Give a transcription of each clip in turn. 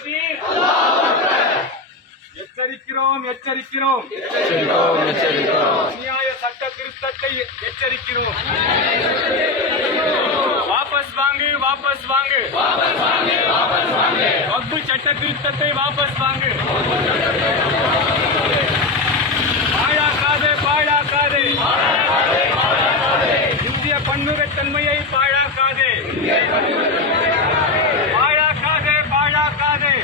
தக்பீர். எச்சரிக்கிறோம் எச்சரிக்கிறோம் அநியாய சட்ட திருத்தத்தை எச்சரிக்கிறோம். வாபஸ் வாங்கு வாபஸ் வாங்கு. வக்ஃபு சட்ட திருத்தத்தை வாபஸ் வாங்கு. பாழாக்காதே பாழாக்காதே. இந்திய பன்முகத்தன்மையை பாழாக்காதே. பாழாக்காதே பாழாக்காதே.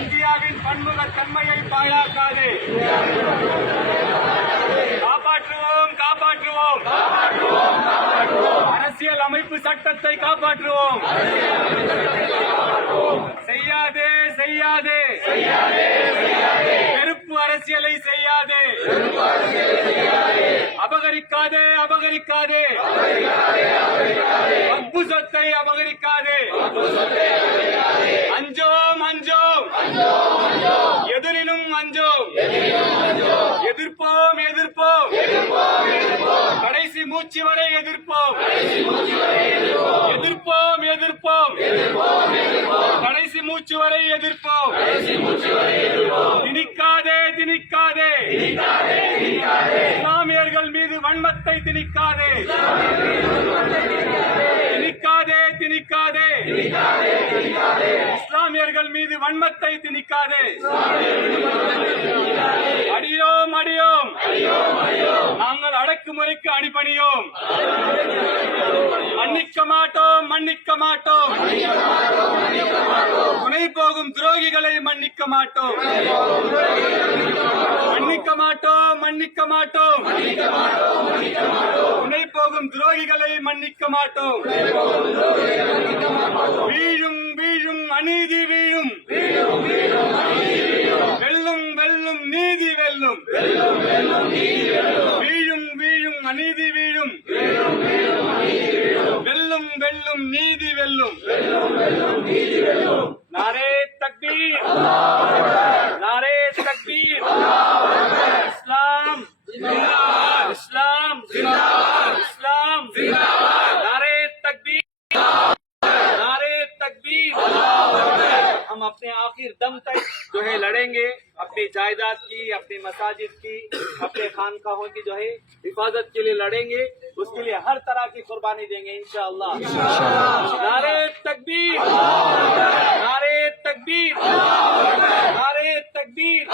இந்தியாவின் பன்முகத்தன்மையை பாழாக்காதே. காப்பாற்றுவோம் காப்பாற்றுவோம். அரசியல் அமைப்பு சட்டத்தை காப்பாற்றுவோம். செய்யாதே செய்யாதே. வெறுப்பு அரசியலை செய்யாதே. அபகரிக்காதே அபகரிக்காதே. வக்ஃபு சொத்தை அபகரிக்காதே. அஞ்சோம் அஞ்சோம். எதிரினும் அஞ்சோம். எதிர்ப்போம் எதிர்ப்போம். கடைசி மூச்சு வரை எதிர்ப்போம். எதிர்ப்போம் எதிர்ப்போம். கடைசி மூச்சு வரை எதிர்ப்போம். திணிக்காதே திணிக்காதே. இஸ்லாமியர்கள் மீது வன்மத்தை திணிக்காதே. திணிக்காதே திணிக்காதே. இஸ்லாமியர்கள் மீது வன்மத்தை திணிக்காதே. அடியோம் அடியோம். நாங்கள் அடக்குமுறைக்கு அடிபணியோம். மன்னிக்க மாட்டோம் மன்னிக்க மாட்டோம். துணை போகும் துரோகிகளை மன்னிக்க மாட்டோம். மன்னிக்க மாட்டோம் மன்னிக்க மாட்டோம். துணை போகும் துரோகிகளை மன்னிக்க மாட்டோம். வீழும் வீழும் அநீதி வீழும். வெல்லும் வெல்லும் நீதி வெல்லும். வீழும் வீழும் அநீதி வீழும். வெல்லும் வெல்லும் நீதி வெல்லும். நாரே தக்பீர். நாரே தக்பீர். இஸ்லாம் इस्लाम इस्लाम नारे तकबीर नारे तकबीर। हम अपने आखिर दम तक जो है लड़ेंगे। अपनी जायदाद की, अपनी मसाजिद की, अपने खानकाहों की जो है हिफाजत के लिए लड़ेंगे। उसके लिए हर तरह की कुर्बानी देंगे इंशाअल्लाह। नारे तकबीर नारे तकबीर नारे तकबीर।